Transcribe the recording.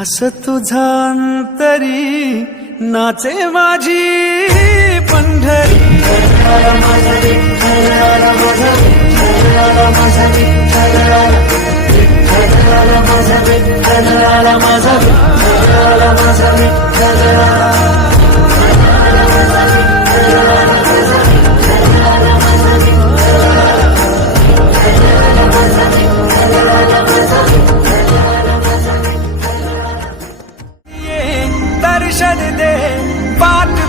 असं तुझा अंतरी नाचे माझी पंढरी. माझा विठ्ठल आला, माझा विठ्ठल आला, माझा विठ्ठल आला, माझा विठ्ठल आला, माझा विठ्ठल आला, माझा विठ्ठल आला. दर्शन दे पाठ